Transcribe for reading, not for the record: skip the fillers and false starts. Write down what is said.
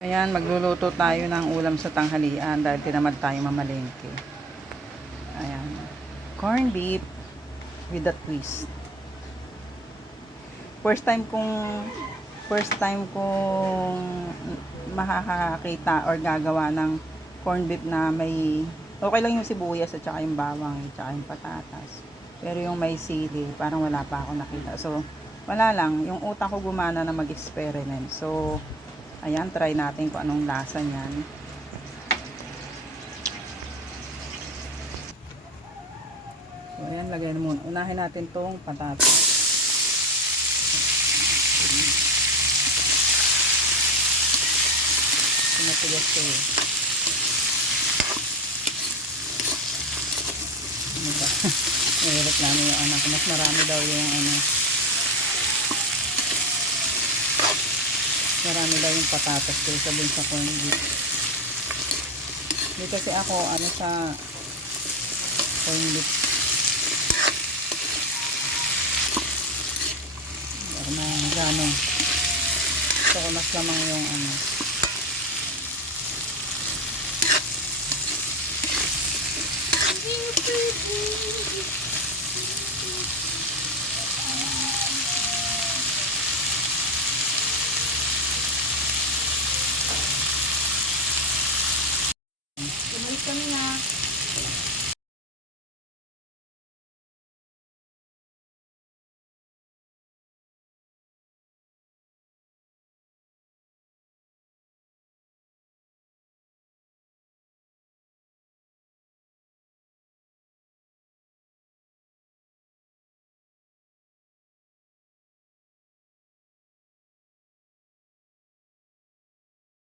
Ayan, magluluto tayo ng ulam sa tanghalian dahil tinamad tayo mamalengke. Ayan. Corn beef with a twist. First time kong makakakita or gagawa ng corn beef na may okay lang yung sibuyas at saka yung bawang at saka yung patatas. Pero yung may sili, parang wala pa ako nakita. So, wala lang. Yung utak ko gumana na mag-experiment. So, ayan, try natin kung anong lasa niyan. So, ayan, lagyan mo. Unahin natin tong patatas. Pinatigas ko eh. Ano ba? Nagreklamo yung anak ko. Mas marami daw yung marami daw yung patatas kaysa dun sa corn beef. Hindi kasi ako sa corn beef. Pero na gano'n. Gusto ko mas lamang yung